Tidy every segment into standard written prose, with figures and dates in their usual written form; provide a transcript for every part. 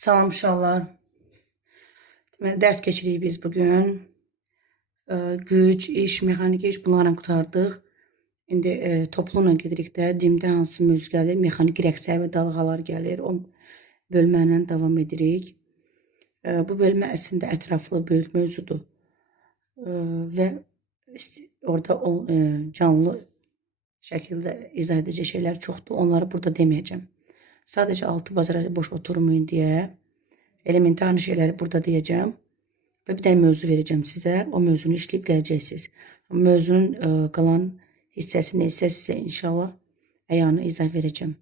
Salam uşaqlar. Deməli, dərs keçirik biz bugün. Güc, iş, mexaniki iş bunlarla qurtardıq. İndi toplulla gedirik də. Dimdə hansı mövzu gəlir? Mexaniki rəqslər və dalğalar gəlir. O bölmə ilə davam edirik. Bu bölmə əslində ətraflı, böyük mövzudur. Və orada canlı şəkildə izah edəcək şeylər çoxdur. Onları burada deməyəcəm. Sadəcə altı bazarı boş oturmayın deyə elementar şeyləri burada deyəcəm. Və bir dənə mövzu verəcəm sizə. O mövzunu işləyib gələcəksiniz. Mövzunun qalan hissəsini isə sizə inşallah əyyanı izah verəcəm.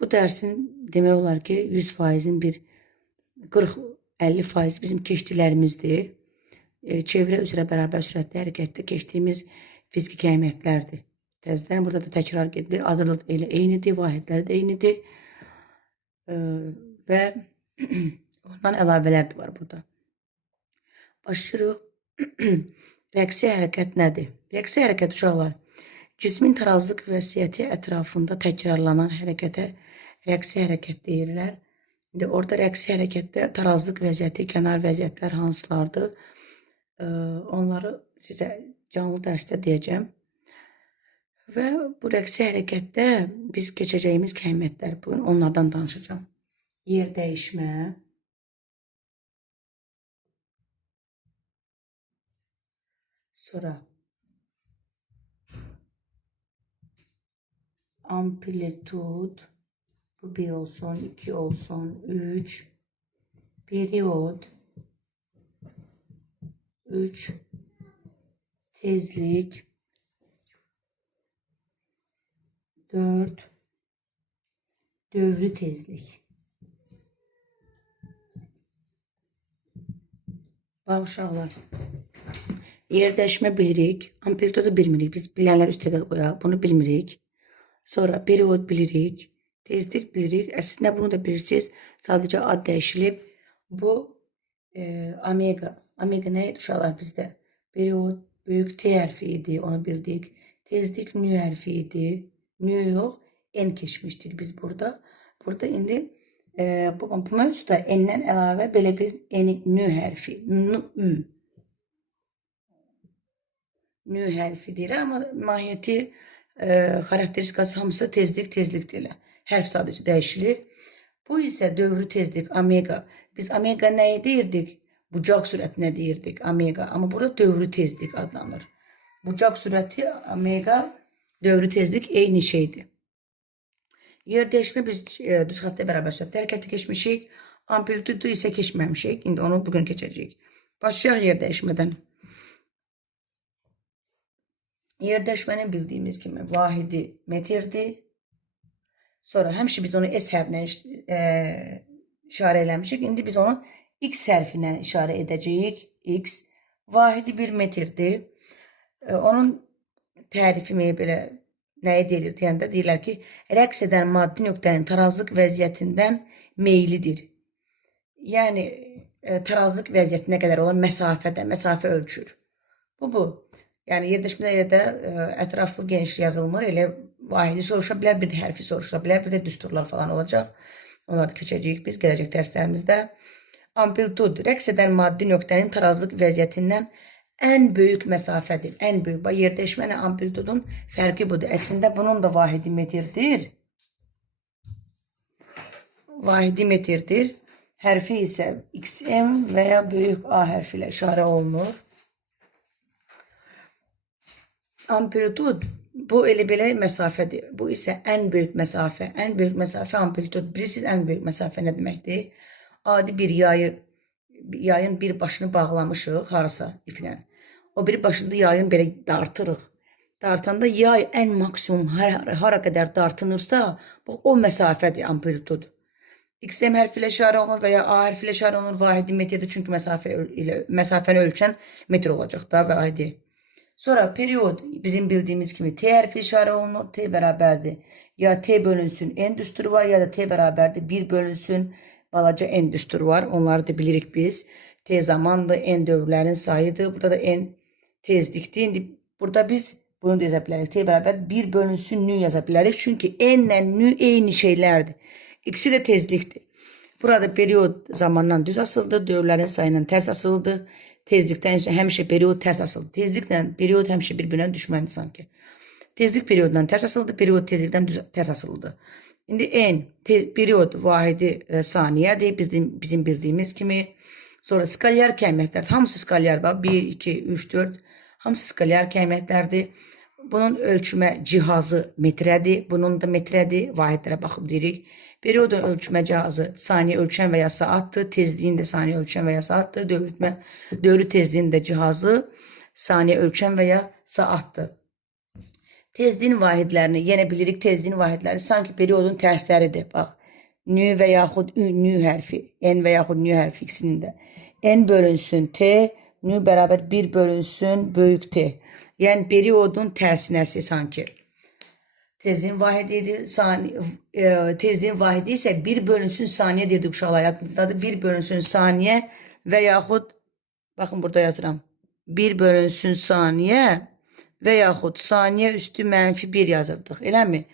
Bu dərsin demək olar ki 100%-in bir 40-50% bizim keçdiklərimizdir. Çevrə üzrə bərabər sürətli hərəkətdə keçdiyimiz fiziki əməliyyatlardır. Təzədən burada da təkrar edilir. Adı elə eynidir, vahidləri də eynidir. Və ondan əlavələr də var burada. Başlayırıq. Rəqsi hərəkət nədir? Rəqsi hərəkət uşaqlar, cismin tarazlıq vəziyyəti ətrafında təkrarlanan hərəkətə rəqsi hərəkət deyirlər. İndi orada rəqsi hərəkətdə tarazlıq vəziyyəti, kənar vəziyyətlər hansılardır? Onları sizə canlı dərsdə deyəcəm. Və bu rəqsi hərəkətdə biz keçəcəyimiz kəmiyyətlər, bugün onlardan danışacağım. Yer dəyişmə, sonra amplitud, bu 1 olsun, 2 olsun, 3, periyod, 3, tezlik, 4, dövrü tezlik. Bax uşaqlar, yer dəyişmə bilirik, amplitudu bilmirik. Biz bilənlər üstə qoyaq, bunu bilmirik. Sonra periyod bilirik, tezlik bilirik. Əslində bunu da bilirsiniz. Sadəcə ad dəyişilib. Bu omega. Omega nə idi uşaqlar bizdə? Periyod böyük T hərfi idi, onu bildik. Tezlik nü hərfi idi. Nü yox, N keçmişdik biz burada. Burada indi bu mövzuda N-dən əlavə belə bir nü hərfi, nü hərfi deyirlər, amma mahiyyəti, xarakteristikası hamısı tezlikdir. Hərf sadəcə dəyişilir. Bu isə dövrü tezlik, omega. Biz omega nəyi deyirdik? Bucaq sürətinə deyirdik, omega. Amma burada dövrü tezlik adlanır. Bucaq sürəti, omega, dövrü tezlik eyni şeydir. Yer dəyişmə biz düz xəttə bərabər sürətdə hərəkəti keçmişik. Amplitudu isə keçməmişik. İndi onu bugün keçəcəyik. Başlayaq yer dəyişmədən. Yer dəyişmənin bildiyimiz kimi vahidi metrdir. Sonra həmişə biz onu S hərfinə işarə eləmişik. İndi biz onu X hərfinə işarə edəcəyik. X. Vahidi 1 metrdir. Onun tərifi belə nəyə deyilir deyəndə deyirlər ki, rəqs edən maddi nöqtənin tarazlıq vəziyyətindən meylidir. Yəni, tarazlıq vəziyyətinə qədər olan məsafə ölçür. Bu. Yəni, yerdəşmədə elə də ətraflı genişlik yazılmır, elə vahidi soruşa bilər, bir də hərfi soruşa bilər, bir də düsturlar falan olacaq. Onları da keçəcəyik biz gələcək dərslərimizdə. Amplitud, rəqs edən maddi nöqtənin tarazlıq vəziyyətindən ən böyük məsafədir. Ən böyük. Yer dəyişmə ilə amplitudun fərqi budur. Əslində bunun da vahidi metrdir. Vahidi metrdir. Hərfi isə XM və ya böyük A hərfi ilə işarə olunur. Amplitud bu elə belə məsafədir. Bu isə ən böyük məsafə. Ən böyük məsafə amplitud. Bilirsiniz ən böyük məsafə nə deməkdir? Adi bir yayın bir başını bağlamışıq harasa iplə. O bir başında yayın belə dartırıq. Dartanda yay ən maksimum hara qədər dartınırsa, o məsafədir amplitud. XM hərfi ilə işarə olunur və ya A hərfi ilə işarə olunur. Vahidi metrdir, çünki məsafəni ölçən metr olacaq da vahidi. Sonra periyod bizim bildiyimiz kimi T hərfi işarə olunur. T bərabərdir. Ya T bölünsün N düsturu var, ya da T bərabərdir 1 bölünsün balaca N düsturu var. Onları da bilirik biz. T zamandır, N dövrlərin sayıdır. Burada da N tezlikdir. İndi burada biz bunu da yaza bilərik. T bərabər 1 bölünsün nü yaza bilərik. Çünki N ilə nü eyni şeylərdir. İkisi də tezlikdir. Burada period zamandan düz asıldı. Dövrlərin sayından ters asıldı. Tezlikdən isə həmişə period ters asıldı. Tezliklə period həmişə bir-birinə düşməndir sanki. Tezlik perioddan ters asıldı. Period tezlikdən ters asıldı. İndi period vahidi saniyədir. Bizim bildiyimiz kimi. Sonra skalyar kəmiyyətlər. Hamısı skalyar. 1, 2, 3, 4. Hamısı skalyar kəmiyyətlərdir. Bunun ölçmə cihazı metrədir. Bunun da metrədir. Vahidlərə baxıb deyirik. Periodun ölçmə cihazı saniyə ölçən və ya saatdır. Tezliyin də saniyə ölçən və ya saatdır. Dövrü tezliyin də cihazı saniyə ölçən və ya saatdır. Tezliyin vahidlərini yenə bilirik. Tezliyin vahidləri sanki periodun tərsləridir. Bax, nü və yaxud nü hərfi, n və yaxud nü hərfi ikisinin də. N bölünsün t, nü bərabər 1 bölünsün böyük t. Yəni periodun tərsinəsi sanki. Tezliyin vahididir. Tezliyin vahidi isə 1 bölünsün saniyə deyirdik uşaqlar. Yadındadır. 1 bölünsün saniyə və yaxud, baxın burada yazıram. 1 bölünsün saniyə və yaxud saniyə üstü -1 yazırdıq. Eləmi?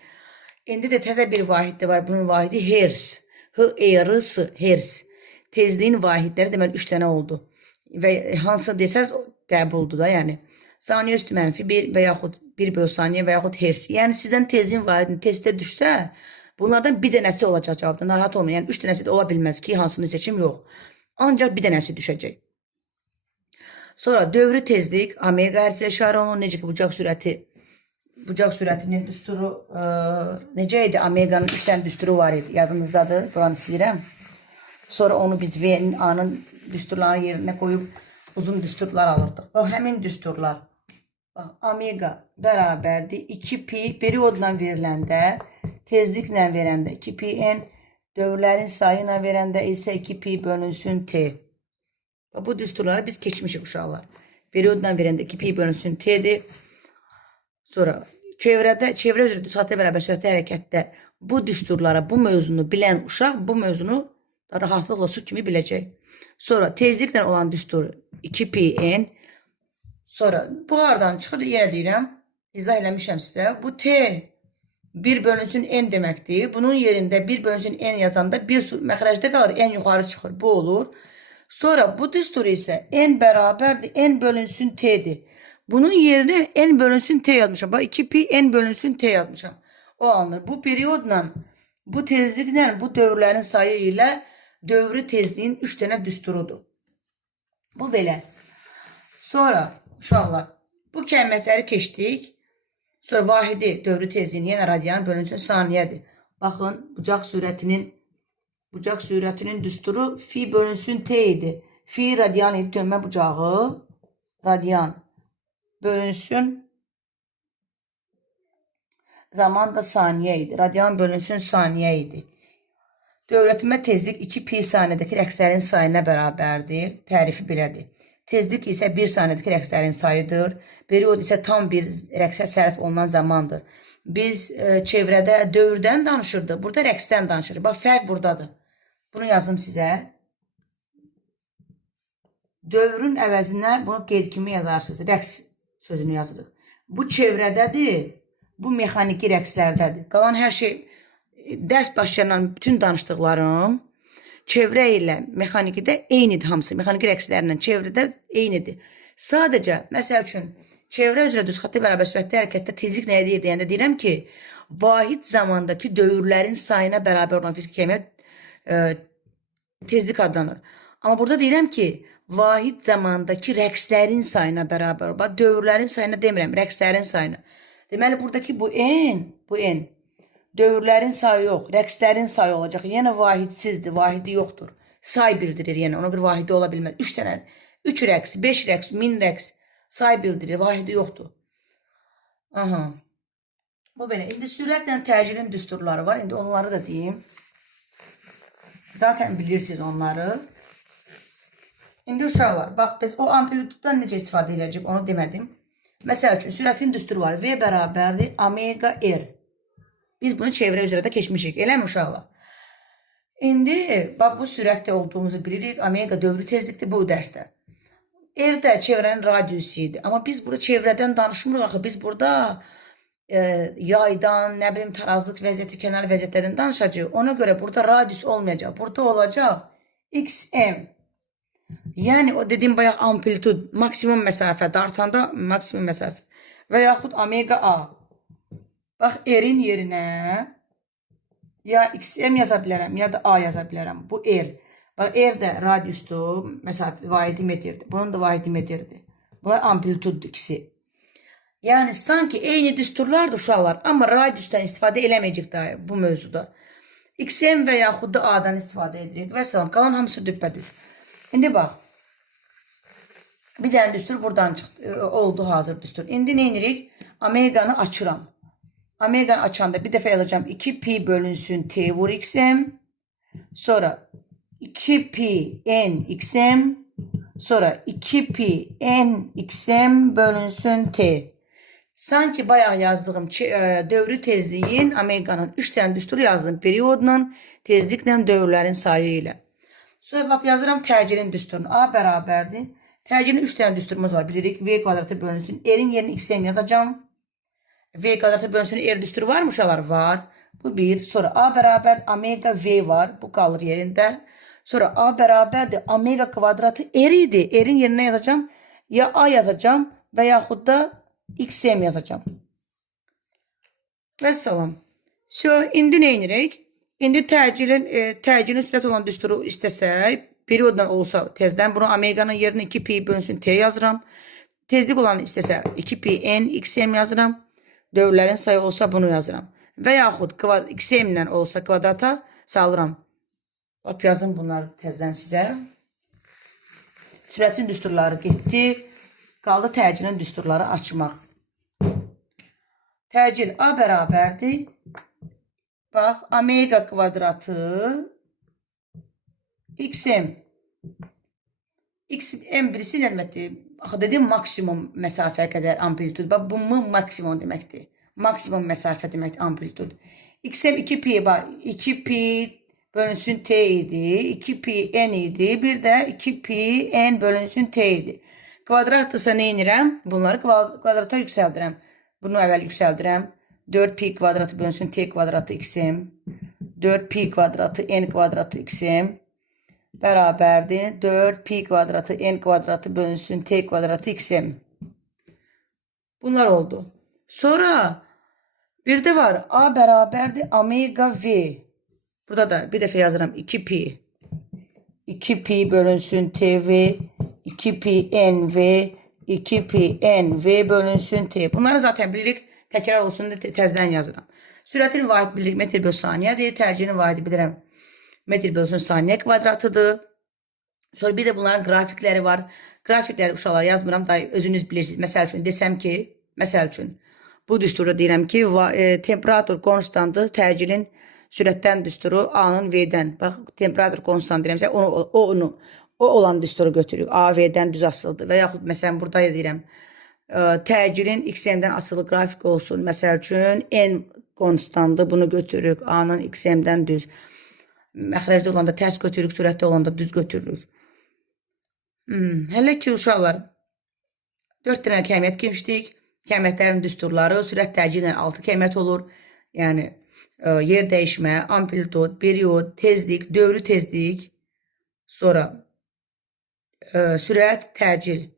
İndi də təzə bir vahid də var. Bunun vahidi hertz. H-E-R-S, hertz. Tezliyin vahidləri deməli 3 dənə oldu. Və hansı desəz qəbuldur da, yəni. Saniyə üstü -1 və yaxud 1 bölü saniyə və yaxud hertz. Yəni sizdən tezliyin vahidini testdə düşsə, bunlardan bir dənəsi olacaq cavabda. Narahat olmayın. Yəni 3 dənəsi də ola bilməz ki, hansını seçim yox. Ancaq bir dənəsi düşəcək. Sonra dövrü tezlik omega hərfi ilə işarə olunur. Necə ki, bucaq sürətinin düsturu necə idi? Omeganın 3 dənə düsturu var idi. Yadınızdadır. Buranı silirəm. Sonra onu biz V'nin, A'nın düsturlarının yerinə qoyub uzun düsturlar alırdıq. O həmin düsturlar. Omega bərabərdir 2pi periodla veriləndə, tezliklə verəndə 2pi-n, dövrlərin sayı ilə verəndə isə 2pi bölünsün t. Bu düsturları biz keçmişik uşaqlar. Periodla verəndə 2pi bölünsün t'dir. Sonra çevrə üzrə saatə bərabər sürətli hərəkətdə bu düsturlara, bu mövzunu bilən uşaq bu mövzunu rahatlıqla su kimi biləcək. Sonra tezliklə olan düstur 2pi-n. Sonra bu hardan çıxır? Yenə deyirəm, izah eləmişəm sizə. Bu t 1 bölünsün n deməkdir. Bunun yerində 1 bölünsün n yazanda bir məxrəcdə qalır, n yuxarı çıxır. Bu olur. Sonra bu düstur isə n bərabərdir, n bölünsün t'dir. Bunun yerinə n bölünsün t yazmışam. Bax 2pi n bölünsün t yazmışam. O alınır. Bu periodla, bu tezliklə, bu dövrlərin sayı ilə dövrü tezliyin 3 dənə düsturudur. Bu belə. Sonra uşaqlar, bu kəmiyyətləri keçdik. Sonra vahidi dövrü tezliyin yenə radian bölünsün saniyədir. Baxın, bucaq sürətinin düsturu fi bölünsün t idi. Fi radian idi, dönmə bucağı. Radian bölünsün zaman da saniyə idi. Radian bölünsün saniyə idi. Dövrətimə tezlik 2pi saniyədəki rəqslərin sayına bərabərdir. Tərifi belədir. Tezlik isə 1 saniyədəki rəqslərin sayıdır. Period isə tam bir rəqsə sərf olunan zamandır. Biz çevrədə dövrdən danışırdıq. Burada rəqsdən danışırıq. Bax, fərq buradadır. Bunu yazım sizə. Dövrün əvəzinə bunu qeyd kimi yazarsınız. Rəqs sözünü yazılır. Bu çevrədədir. Bu mexaniki rəqslərdədir. Qalan hər şey dərs başlayan bütün danışdıqlarım çevrə ilə mexanikidə eynidir hamısı. Mexaniki rəqslərlə çevrədə eynidir. Sadəcə, məsəl üçün, çevrə üzrə düz xəttə bərabər sürətli hərəkətdə tezlik nəyə deyir deyəndə deyirəm ki, vahid zamandakı dövrlərin sayına bərabər olan fiziki kəmiyyət tezlik adlanır. Amma burada deyirəm ki, vahid zamandakı rəqslərin sayına bərabər. Bax, dövrlərin sayına demirəm, rəqslərin sayına. Deməli, buradakı bu n, dövrlərin sayı yox, rəqslərin sayı olacaq. Yəni, vahidsizdir, vahidi yoxdur. Say bildirir, yəni, ona bir vahidi ola bilməz. 3 dənə, 3 rəqs, 5 rəqs, 1000 rəqs say bildirir, vahidi yoxdur. Aha. Bu belə. İndi sürətlə təcilin düsturları var. İndi onları da deyim. Zaten bilirsiniz onları. İndi uşaqlar, bax, biz o amplituddan necə istifadə edəcəyik, onu demədim. Məsəl üçün, sürətin düsturu var. V bərabərdir, omega r. Biz bunu çevrə üzrə də keçmişik. Eləmi uşaqlar? İndi, bax, bu sürətdə olduğumuzu bilirik. Omega dövrü tezlikdir bu dərsdə. R də çevrənin radiusu idi. Amma biz burada çevrədən danışmırıq axı. Biz burada yaydan, nə bilim tarazlıq vəziyyəti, kənar vəziyyətlərdən danışacağıq. Ona görə burada radius olmayacaq. Burada olacaq xm. Yəni o dediyim bayaq amplitud, maksimum məsafə, dartanda maksimum məsafə və yaxud omega a. Bax, r-in yerinə ya xm yaza bilərəm, ya da a yaza bilərəm. Bu r. Bax, r də radiusdur, məsafə vahidi metrdir. Bunun da vahidi metrdir. Bunlar amplituddur ikisi. Yəni sanki eyni düsturlardır uşaqlar, amma radiusdan istifadə eləməyəcək daha bu mövzuda. XM və yaxud da A-dan istifadə edirik və salam. Qalan hamısı düppədüz. İndi bax. Bir dənə düstur buradan çıxdı, oldu hazır düstur. İndi nə edirik? Omeganı açıram. Omeganı açanda bir dəfə yazacağım 2pi bölünsün t vur xm. Sonra 2pi n xm. Sonra 2pi n xm bölünsün t. Sanki bayağı yazdığım dövrü tezliğin Omeganın 3 tane düsturu yazdım. Periyodla, tezliklə, dövrlərin sayı ilə. Sonra lap yazıram təcilin düsturunu. A bərabərdir. Təcilin 3 tane düsturumuz var. Bilirik. V kvadratı bölünsün. R'in yerini x'm yazacağım. V kvadratı bölünsün. R düsturu var mı uşaqlar? Var. Bu bir. Sonra A bərabər omega V var. Bu qalır yerində. Sonra A bərabərdir. Omega kvadratı R idi. R'in yerinə yazacağım. Ya A yazacağım və yaxud da xm yazacağım. Və salam. İndi nə edirik? İndi təcilin sürət olan düsturu istəsək, periyodla olsa tezdən bunu omeganın yerinə 2pi bölünsün t yazıram. Tezlik olanı istəsə 2pi n xm yazıram. Dövrlərin sayı olsa bunu yazıram. Və yaxud xm ilə olsa kvadrata salıram. Lap yazın bunları tezdən sizə. Sürətin düsturları getdi. Qaldı təcilin düsturları açmaq. Təcil A bərabərdir. Bax, omega kvadratı xm. Xm birisi əlbəttə, axı dedim maksimum məsafəyə qədər amplitud. Bax, bu maksimum deməkdir. Maksimum məsafə deməkdir amplitud. Xm 2pi, bax, 2pi bölünsün t idi. 2pi n idi. Bir də 2pi n bölünsün t idi. Kvadratdırsa nə edirəm? Bunları kvadrata yüksəldirəm. Bunu əvvəl yüksəldirəm. 4pi kvadratı bölünsün t kvadratı xm. 4pi kvadratı n kvadratı xm. Bərabərdir. 4pi kvadratı n kvadratı bölünsün t kvadratı xm. Bunlar oldu. Sonra bir də var. A bərabərdir omega v. Burada da bir dəfə yazıram 2pi. 2pi bölünsün tv. 2pi nv, 2pi nv bölünsün t. Bunları zaten bilirik. Təkrar olsun da təzdən yazıram. Sürətin vahid bilirik metr bölü saniyədir. Təcilin vahidi bilirəm. Metr bölünsün saniyə kvadratıdır. Sonra bir də bunların qrafikləri var. Qrafikləri uşaqlar yazmıram. Da özünüz bilirsiniz. Məsəl üçün desəm ki, məsəl üçün bu düsturda deyirəm ki, temperatur konstantı təcilin sürətdən düsturu A-nın V-dən. Bax, temperatur konstant deyirəmsə, o olan düsturu götürürük. A-V-dən düz asılıdır. Və yaxud, məsələn, burada deyirəm, təcilin xm-dən asılı qrafik olsun. Məsəl üçün, n konstantı bunu götürürük. A-nın xm-dən düz. Məxrəcdə olanda tərs götürürük, sürətdə olanda düz götürürük. Hələ ki, uşaqlar, 4 dənə kəmiyyət keçdik. Kəmiyyətlərin düsturları, sürət təcillə 6 kəmiyyət olur. Yəni, yer dəyişmə, amplitud, periyod, tezlik, dövrü tezlik, sonra sürət, təcil.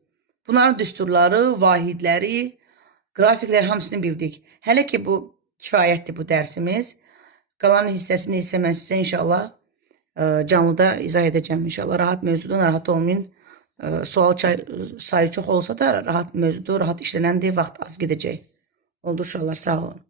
Bunların düsturları, vahidləri, qrafiklər hamısını bildik. Hələ ki, bu kifayətdir bu dərsimiz. Qalan hissəsini isə mən sizə inşallah canlıda izah edəcəm. İnşallah rahat mövzudur, narahat olmayın. Sual sayı çox olsa da rahat mövzudur, rahat işlənəndir, vaxt az gedəcək. Oldu uşaqlar, sağ olun.